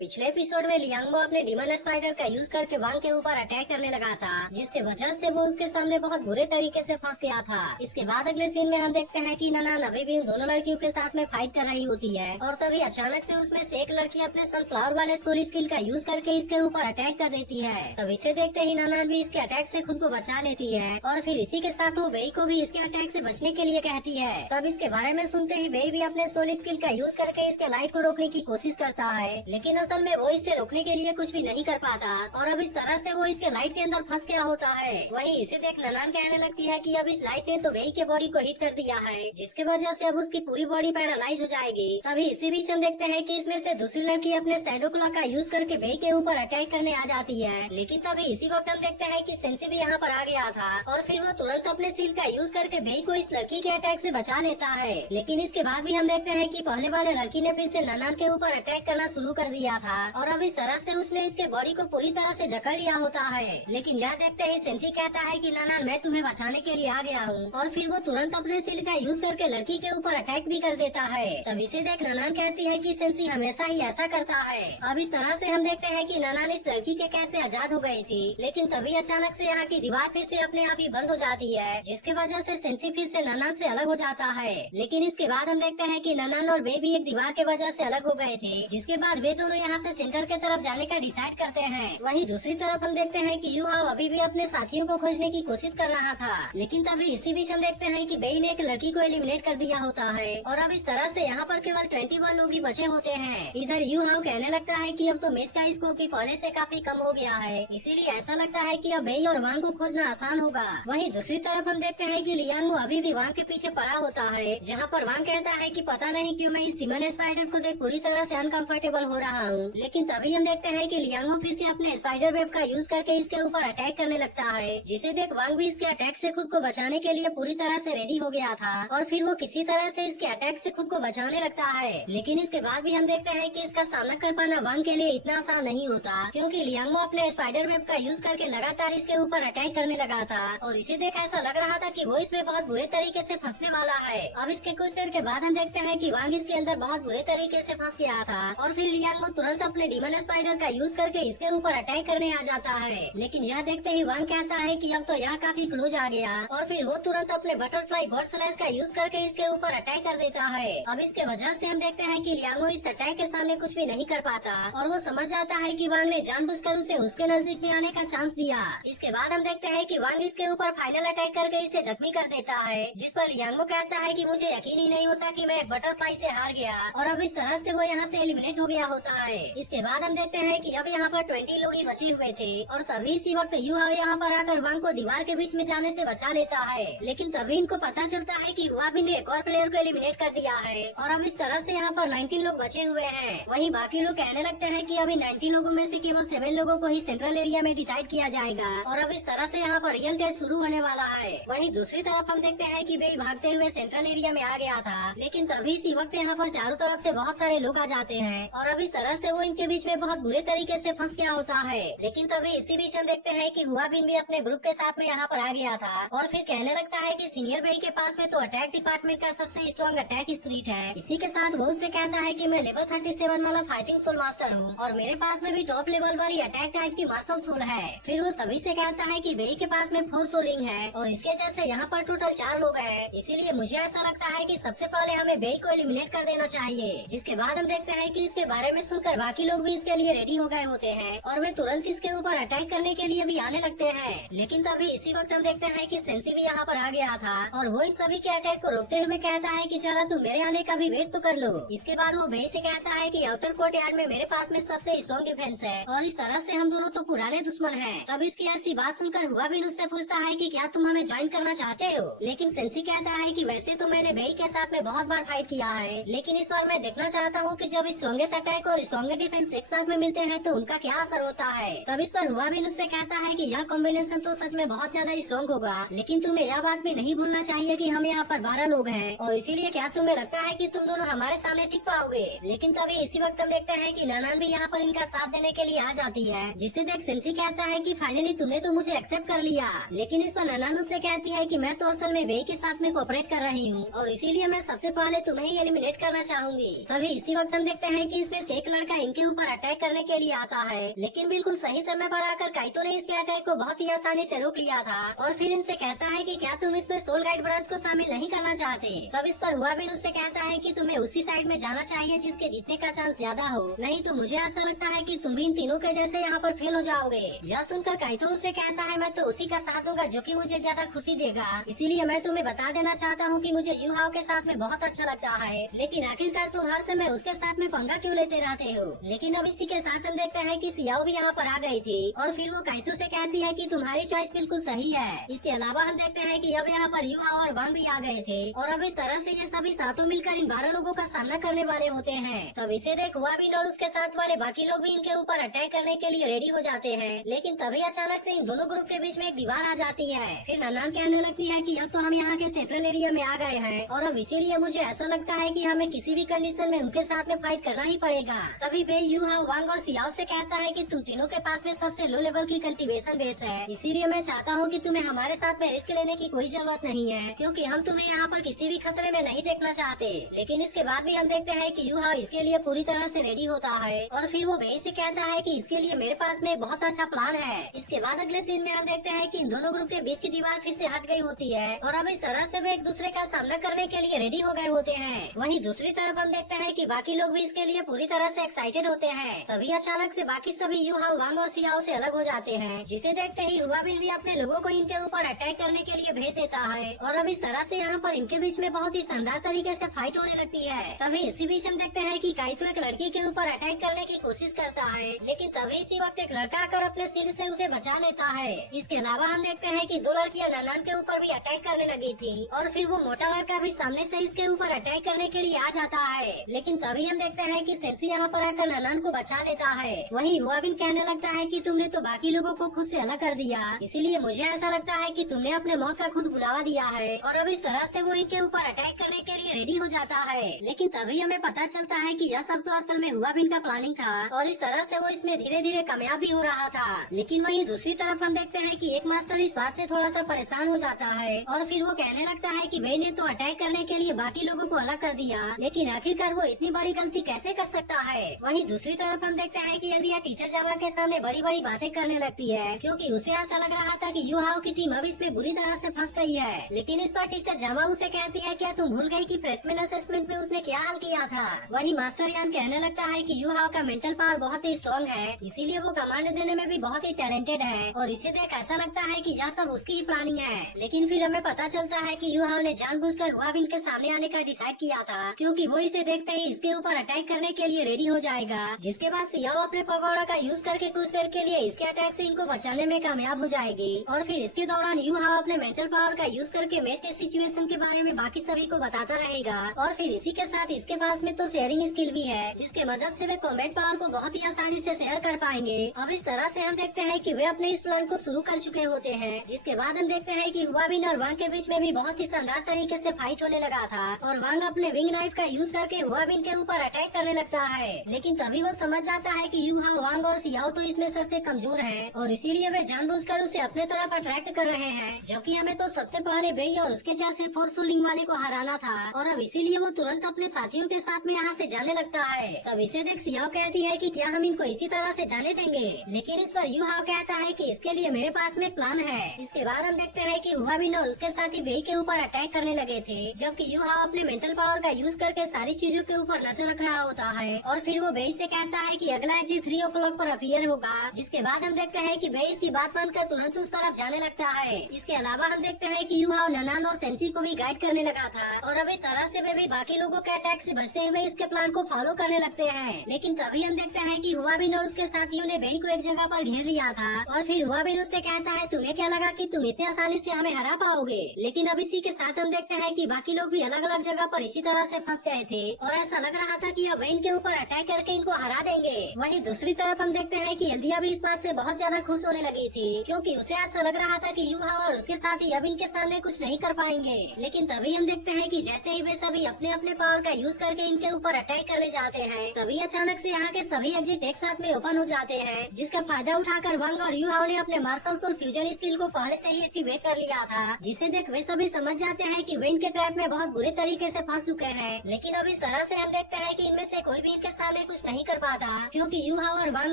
पिछले एपिसोड में लियांगो अपने डिमन स्पाइडर का यूज करके वांग के ऊपर अटैक करने लगा था, जिसके वजह से वो उसके सामने बहुत बुरे तरीके से फंस गया था। इसके बाद अगले सीन में हम देखते हैं कि ननान अभी भी उन दोनों लड़कियों के साथ में फाइट कर रही होती है और तभी अचानक से उसमें से एक लड़की अपने सनफ्लावर वाले सोल स्किल का यूज करके इसके ऊपर अटैक कर देती है। तब इसे देखते ही ननान भी इसके अटैक से खुद को बचा लेती है और फिर इसी के साथ वो वेई को भी इसके अटैक से बचने के लिए कहती है। तब इसके बारे में सुनते ही वेई भी अपने सोल स्किल का यूज करके इसके लाइट को रोकने की कोशिश करता है, लेकिन असल में वो इसे रोकने के लिए कुछ भी नहीं कर पाता और अब इस तरह से वो इसके लाइट के अंदर फंस गया होता है। वहीं इसे देख ननान कहने लगती है कि अब इस लाइट ने तो वेई के बॉडी को हिट कर दिया है, जिसके वजह से अब उसकी पूरी बॉडी पैरालाइज हो जाएगी। तभी इसी बीच हम देखते हैं कि इसमें से दूसरी लड़की अपने शैडो क्लॉ का यूज करके वेई के ऊपर अटैक करने आ जाती है, लेकिन तभी इसी वक्त हम देखते हैं कि सेंसी भी यहाँ पर आ गया था और फिर वो तुरंत अपने सील का यूज करके वेई को इस लड़की के अटैक से बचा लेता है। लेकिन इसके बाद भी हम देखते हैं कि पहले वाले लड़की ने फिर से ननान के ऊपर अटैक करना शुरू कर दिया था और अब इस तरह से उसने इसके बॉडी को पूरी तरह से जकड़ लिया होता है। लेकिन यह देखते ही सेंसी कहता है कि ननान मैं तुम्हें बचाने के लिए आ गया हूँ और फिर वो तुरंत अपने सील का यूज करके लड़की के ऊपर अटैक भी कर देता है। तब इसे देख ननान कहती है कि सेंसी हमेशा ही ऐसा करता है। अब इस तरह से हम देखते हैं कि ननान इस लड़की के कैसे आजाद हो गई थी, लेकिन तभी अचानक से यहाँ की दीवार फिर से अपने आप ही बंद हो जाती है, जिसके वजह से सेंसी फिर से ननान से अलग हो जाता है। लेकिन इसके बाद हम देखते हैं कि ननान और वे भी एक दीवार के वजह से अलग हो गए थे, जिसके बाद वे दोनों यहाँ से सेंटर के तरफ जाने का डिसाइड करते हैं। वहीं दूसरी तरफ हम देखते हैं कि यू हाओ अभी भी अपने साथियों को खोजने की कोशिश कर रहा था, लेकिन तभी इसी बीच हम देखते हैं कि बेई ने एक लड़की को एलिमिनेट कर दिया होता है और अब इस तरह से यहाँ पर केवल 21 लोग ही बचे होते हैं। इधर यू हाओ कहने लगता है कि अब तो मेज का स्कोप भी पहले से काफी कम हो गया है, इसीलिए ऐसा लगता है कि अब बेई और वांग को खोजना आसान होगा। वहीं दूसरी तरफ हम देखते हैं कि लियांगो अभी भी वांग के पीछे पड़ा होता है, जहाँ पर वांग कहता है कि पता नहीं क्यों मैं इस डिमन स्पाइडर को देख पूरी तरह से अनकंफर्टेबल हो रहा हूँ। लेकिन तभी हम देखते हैं कि लियांगो फिर से अपने स्पाइडर वेब का यूज करके इसके ऊपर अटैक करने लगता है, जिसे देख वांग भी इसके अटैक से खुद को बचाने के लिए पूरी तरह से रेडी हो गया था और फिर वो किसी तरह से इसके अटैक से खुद को बचाने लगता है। लेकिन इसके बाद भी हम देखते हैं कि इसका सामना कर पाना वांग के लिए इतना आसान नहीं होता, क्योंकि लियांगो अपने स्पाइडर वेब का यूज करके लगातार इसके ऊपर अटैक करने लगा था और इसे देख ऐसा लग रहा था कि वो इसमें बहुत बुरे तरीके से फंसने वाला है। अब इसके कुछ देर के बाद हम देखते हैं कि वांग इसके अंदर बहुत बुरे तरीके से फंस गया था और फिर लियांगो तुरंत अपने डिमन स्पाइडर का यूज करके इसके ऊपर अटैक करने आ जाता है। लेकिन यह देखते ही वांग कहता है कि अब तो यह काफी क्लोज आ गया और फिर वो तुरंत अपने बटरफ्लाई गॉड स्लैश का यूज करके इसके ऊपर अटैक कर देता है। अब इसके वजह से हम देखते हैं कि लियांगो इस अटैक के सामने कुछ भी नहीं कर पाता और वो समझ जाता है कि वांग ने जानबूझकर उसे उसके नजदीक में आने का चांस दिया। इसके बाद हम देखते हैं कि वांग इसके ऊपर फाइनल अटैक करके इसे जख्मी कर देता है, जिस पर लियांगो कहता है कि मुझे यकीन ही नहीं होता कि मैं एक बटरफ्लाई से हार गया और अब इस तरह से वो यहाँ से एलिमिनेट हो गया होता है। इसके बाद हम देखते हैं कि अब यहाँ पर 20 लोग ही बचे हुए थे और तभी इसी वक्त यू हाओ यहाँ पर आकर वांग को दीवार के बीच में जाने से बचा लेता है। लेकिन तभी इनको पता चलता है कि हुआबिन ने एक और प्लेयर को एलिमिनेट कर दिया है और अब इस तरह से यहाँ पर 19 लोग बचे हुए हैं। वहीं बाकी लोग कहने लगते हैं कि अभी 19 लोगों में से केवल 7 लोगों को ही सेंट्रल एरिया में डिसाइड किया जाएगा और अब इस तरह से यहाँ पर रियल टेस्ट शुरू होने वाला है। वहीं दूसरी तरफ हम देखते हैं कि बेई भागते हुए सेंट्रल एरिया में आ गया था, लेकिन तभी इसी वक्त यहाँ पर चारों तरफ से बहुत सारे लोग आ जाते हैं और अब इस तरह से वो इनके बीच में बहुत बुरे तरीके से फंस गया होता है। लेकिन तभी इसी बीच हम देखते हैं कि हुआबिन भी अपने ग्रुप के साथ में यहाँ पर आ गया था और फिर कहने लगता है कि सीनियर बेई के पास में तो अटैक डिपार्टमेंट का सबसे स्ट्रॉन्ग अटैक स्पिरिट है। इसी के साथ वो उससे कहता है कि मैं लेवल 37 वाला फाइटिंग सोल मास्टर हूँ और मेरे पास में भी टॉप लेवल वाली अटैक टाइप की मार्शल सोल है। फिर वो सभी से कहता है कि बेई के पास में 4 सोलिंग है और इसके जैसे यहाँ पर टोटल 4 लोग हैं, इसीलिए मुझे ऐसा लगता है कि सबसे पहले हमें बेई को एलिमिनेट कर देना चाहिए। जिसके बाद हम देखते हैं कि इसके बारे में सुनकर बाकी लोग भी इसके लिए रेडी हो गए होते हैं और वे तुरंत इसके ऊपर अटैक करने के लिए भी आने लगते हैं। लेकिन तभी इसी वक्त हम देखते हैं कि सेंसी भी यहाँ पर आ गया था और वो इन सभी के अटैक को रोकते हुए कहता है कि चला तुम मेरे आने का भी वेट तो कर लो। इसके बाद वो बेई से कहता है कि आउटर कोर्ट यार्ड में मेरे पास में सबसे स्ट्रॉन्ग डिफेंस है और इस तरह से हम दोनों तो पुराने दुश्मन हैं। तब इसकी ऐसी बात सुनकर हुआबिन उससे पूछता है कि क्या तुम हमें ज्वाइन करना चाहते हो। लेकिन सेंसी कहता है कि वैसे तो मैंने बेई के साथ में बहुत बार फाइट किया है, लेकिन इस बार मैं देखना चाहता हूँ कि जब स्ट्रॉन्गेस्ट अटैक और स्ट्रॉन्गेस्ट डिफेंस एक साथ में मिलते हैं तो उनका क्या असर होता है। तब इस पर हुआबिन उससे कहता है कि यह कॉम्बिनेशन तो सच में बहुत ज्यादा स्ट्रॉन्ग होगा, लेकिन तुम्हें यह बात भी नहीं भूलना चाहिए कि हम यहाँ पर 12 लोग हैं और इसीलिए क्या तुम्हें लगता है कि तुम दोनों हमारे सामने टिक पाओगे। लेकिन तभी इसी वक्त हम देखते हैं कि ननान भी यहाँ पर इनका साथ देने के लिए आ जाती है, जिसे देख सेंसी कहता है कि फाइनली तुमने तो मुझे एक्सेप्ट कर लिया। लेकिन इस पर ननान उससे कहती है कि मैं तो असल में वेई के साथ में कोऑपरेट कर रही हूँ और इसीलिए मैं सबसे पहले तुम्हें ही एलिमिनेट करना चाहूंगी। तभी इसी वक्त हम देखते हैं कि इसमें से एक लड़का लड़का इनके ऊपर अटैक करने के लिए आता है, लेकिन बिल्कुल सही समय पर आकर काइतो ने इसके अटैक को बहुत ही आसानी से रोक लिया था और फिर इनसे कहता है कि क्या तुम इसमें सोल गाइड ब्रांच को शामिल नहीं करना चाहते। तब इस पर हुआबिन उससे कहता है कि तुम्हें उसी साइड में जाना चाहिए जिसके जीतने का चांस ज्यादा हो, नहीं तो मुझे ऐसा लगता है कि तुम भी इन तीनों के जैसे यहाँ पर फेल हो जाओगे। यह सुनकर काइतो उससे कहता है मैं तो उसी का साथ दूंगा जो कि मुझे ज्यादा खुशी देगा, इसीलिए मैं तुम्हें बता देना चाहता हूँ कि मुझे यूहाओ के साथ में बहुत अच्छा लगता है, लेकिन आखिरकार तुम हर समय उसके साथ में पंगा क्यों लेते रहते हो। लेकिन अब इसी के साथ हम देखते हैं कि सियाओ भी यहाँ पर आ गई थी और फिर वो काइतो से कहती है कि तुम्हारी चॉइस बिल्कुल सही है। इसके अलावा हम देखते हैं कि अब यहाँ पर यूहाओ और वांग भी आ गए थे और अब इस तरह से ये सभी सातों मिलकर इन 12 लोगों का सामना करने वाले होते हैं। तब इसे देख हुआबिन और उसके साथ वाले बाकी लोग भी इनके ऊपर अटैक करने के लिए रेडी हो जाते हैं, लेकिन तभी अचानक से इन दोनों ग्रुप के बीच में एक दीवार आ जाती है। फिर ननान कहने लगती है कि अब तो हम यहाँ के सेंट्रल एरिया में आ गए हैं और अब इसीलिए मुझे ऐसा लगता है कि हमें किसी भी कंडीशन में उनके साथ में फाइट करना ही पड़ेगा। तभी वे यूहाओ, वांग और सियाओ से कहता है कि तुम तीनों के पास में सबसे लो लेवल की कल्टीवेशन बेस है, इसीलिए मैं चाहता हूँ कि तुम्हें हमारे साथ में रिस्क लेने की कोई जरूरत नहीं है, क्योंकि हम तुम्हें यहाँ पर किसी भी खतरे में नहीं देखना चाहते। लेकिन इसके बाद भी हम देखते हैं कि यूहाओ इसके लिए पूरी तरह से रेडी होता है और फिर वो बेई से कहता है कि इसके लिए मेरे पास में बहुत अच्छा प्लान है। इसके बाद अगले सीन में हम देखते हैं कि इन दोनों ग्रुप के बीच की दीवार फिर से हट गई होती है और अब इस तरह से वे एक दूसरे का सामना करने के लिए रेडी हो गए होते हैं। वहीं दूसरी तरफ हम देखते हैं कि बाकी लोग भी इसके लिए पूरी तरह से एक्साइटेड होते हैं। तभी अचानक से बाकी सभी यूहाओ, वांग और सियाओ से अलग हो जाते हैं, जिसे देखते ही हुआबिन भी अपने लोगों को इनके ऊपर अटैक करने के लिए भेज देता है और अब इस तरह से यहाँ पर इनके बीच में बहुत ही शानदार तरीके से फाइट होने लगती है। तभी इसी बीच हम देखते हैं कि काइतो एक लड़की के ऊपर अटैक करने की कोशिश करता है, लेकिन तभी इसी वक्त एक लड़का आकर अपने सिर से उसे बचा लेता है। इसके अलावा हम देखते हैं कि दो लड़कियां ननान के ऊपर भी अटैक करने लगी थी और फिर वो मोटा लड़का भी सामने से इसके ऊपर अटैक करने के लिए आ जाता है, लेकिन तभी हम देखते हैं कि सेंसी यहाँ पर आकर ननान को बचा लेता है। वहीं हुआबिन कहने लगता है कि तुमने तो बाकी लोगों को खुद से अलग कर दिया, इसीलिए मुझे ऐसा लगता है कि तुमने अपने मौत का खुद बुलावा दिया है और अब इस तरह से वो इनके ऊपर अटैक करने के लिए रेडी हो जाता है। लेकिन तभी हमें पता चलता है कि यह सब तो असल में हुआबिन का प्लानिंग था और इस तरह से वो इसमें धीरे धीरे कामयाब भी हो रहा था। लेकिन वहीं दूसरी तरफ हम देखते हैं कि एक मास्टर इस बात से थोड़ा सा परेशान हो जाता है और फिर वो कहने लगता है कि वे ने तो अटैक करने के लिए बाकी लोगों को अलग कर दिया, लेकिन आखिरकार वो इतनी बड़ी गलती कैसे कर सकता है। वहीं दूसरी तरफ हम देखते हैं कि एल्दिया टीचर जावा के सामने बड़ी बड़ी बातें करने लगती है, क्योंकि उसे ऐसा लग रहा था कि यूहाओ की टीम अब इसमें बुरी तरह से फंस गई है। लेकिन इस पर टीचर जावा उसे कहती है क्या तुम भूल गई कि फ्रेशमैन असेसमेंट में उसने क्या हाल किया था। वहीं मास्टर यान कहने लगता है कि यूहाओ का मेंटल पावर बहुत ही स्ट्रॉन्ग है, इसीलिए वो कमांड देने में भी बहुत ही टैलेंटेड है और इसे देख ऐसा लगता है कि यह सब उसकी ही प्लानिंग है। लेकिन फिर हमें पता चलता है कि यूहाओ ने जानबूझकर हुआबिन के सामने आने का डिसाइड किया था, क्योंकि वो इसे देखते ही इसके ऊपर अटैक करने के लिए रेडी हो जाएगा, जिसके बाद सियाओ अपने पकौड़ा का यूज करके कुछ देर के लिए इसके अटैक से इनको बचाने में कामयाब हो जाएगी और फिर इसके दौरान यूहाओ अपने मेंटल पावर का यूज करके मैच के सिचुएशन के बारे में बाकी सभी को बताता रहेगा और फिर इसी के साथ इसके पास में तो शेयरिंग स्किल भी है, जिसके मदद से वे कॉम्बैट पावर को बहुत ही आसानी से शेयर कर पाएंगे। अब इस तरह से हम देखते हैं कि वे अपने इस प्लान को शुरू कर चुके होते हैं, जिसके बाद हम देखते हैं कि हुआबिन और वांग के बीच में भी बहुत ही शानदार तरीके से फाइट होने लगा था और वांग अपने विंग नाइफ का यूज करके हुआबिन के ऊपर अटैक करने लगता है। लेकिन तभी वो समझ जाता है कि यूहाओ, वांग और सियाओ तो इसमें सबसे कमजोर है और इसीलिए वे जानबूझकर उसे अपने तरफ अट्रैक्ट कर रहे हैं, जबकि हमें तो सबसे पहले बेई और उसके जैसे फोर्सफुल लिंग वाले को हराना था और अब इसीलिए वो तुरंत अपने साथियों के साथ में यहाँ से जाने लगता है। तब इसे देख सियाओ कहती है कि क्या हम इनको इसी तरह से जाने देंगे, लेकिन इस पर यूहाओ कहता है कि इसके लिए मेरे पास में प्लान है। इसके बाद हम देखते हैं कि हुआबिन और उसके साथी बेई के ऊपर अटैक करने लगे थे, जबकि यूहाओ अपने मेंटल पावर का यूज करके सारी चीजों के ऊपर नजर रख रहा होता है और फिर वो बेई से कहता है कि अगला एग्जिट 3 o'clock पर अपीयर होगा, जिसके बाद हम देखते हैं कि बेई इसकी बात मानकर तुरंत उस तरफ जाने लगता है। इसके अलावा हम देखते हैं कि यूहाओ ननान और सेंसी को भी गाइड करने लगा था और अब इस तरह से वे भी बाकी लोगों के अटैक से बचते हुए इसके प्लान को फॉलो करने लगते हैं। लेकिन तभी हम देखते हैं कि हुआबिन और उसके साथियों ने बेई को एक जगह पर घेर लिया था और फिर हुआबिन उससे कहता है तुम्हें क्या लगा कि तुम इतने आसानी से हमें हरा पाओगे। लेकिन अब इसी के साथ हम देखते हैं कि बाकी लोग भी अलग अलग जगह पर इसी तरह से फंस गए थे और ऐसा लग रहा था कि अब वे इनके ऊपर अटैक करके इनको हरा देंगे। वहीं दूसरी तरफ हम देखते हैं कि एल्दिया भी इस बात से बहुत ज्यादा खुश होने लगी थी, क्योंकि उसे ऐसा लग रहा था कि यूहाओ और उसके साथी अब इनके सामने कुछ नहीं कर पाएंगे। लेकिन तभी हम देखते हैं कि जैसे ही वे सभी अपने अपने पावर का यूज करके इनके ऊपर अटैक करने जाते हैं, तभी अचानक से यहाँ के सभी एग्जिट एक साथ में ओपन हो जाते हैं, जिसका फायदा उठाकर वांग और यूहाओ ने अपने मार्शल सोल फ्यूजन स्किल को पहले से ही एक्टिवेट कर लिया था, जिसे देख वे सभी समझ जाते हैं कि वे इनके ट्रैप में बहुत बुरे तरीके से फंस चुके हैं। लेकिन अब इस तरह से हम देखते हैं कि इनमें से कोई भी इनके सामने उन्हें कुछ नहीं कर पाता, क्योंकि यूहाओ और वांग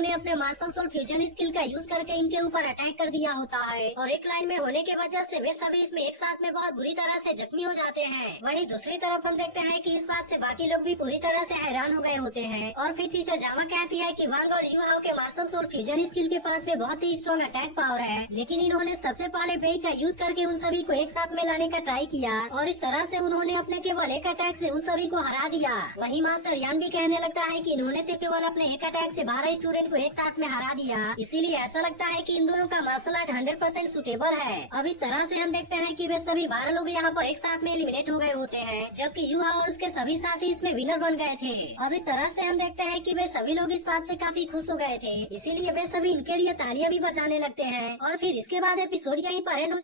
ने अपने मार्शल सोल फ्यूजन स्किल का यूज करके इनके ऊपर अटैक कर दिया होता है और एक लाइन में होने के वजह से वे सभी इसमें एक साथ में बहुत बुरी तरह से जख्मी हो जाते हैं। वहीं दूसरी तरफ हम देखते हैं कि इस बात से बाकी लोग भी पूरी तरह से हैरान हो गए होते हैं और फिर टीचर जामा कहती है कि वांग और यूहाओ के मार्शल सोल फ्यूजन स्किल के पास में बहुत ही स्ट्रॉन्ग अटैक पावर है, लेकिन इन्होंने सबसे पहले बेई का यूज करके उन सभी को एक साथ में लाने का ट्राई किया और इस तरह से उन्होंने अपने केवल एक अटैक से उन सभी को हरा दिया। वहीं मास्टर यान भी कहने लगता है कि इन्होंने तो केवल अपने एक अटैक से 12 स्टूडेंट को एक साथ में हरा दिया, इसीलिए ऐसा लगता है कि इन दोनों का मार्शल आर्ट 100% सुटेबल है। अब इस तरह से हम देखते हैं कि वे सभी 12 लोग यहाँ पर एक साथ में एलिमिनेट हो गए होते हैं, जबकि यूहा और उसके सभी साथी इसमें विनर बन गए थे। अब इस तरह से हम देखते हैं कि वे सभी लोग इस बात से काफी खुश हो गए थे, इसीलिए वे सभी इनके लिए तालियां भी बजाने लगते हैं और फिर इसके बाद एपिसोड यहीं पर एंड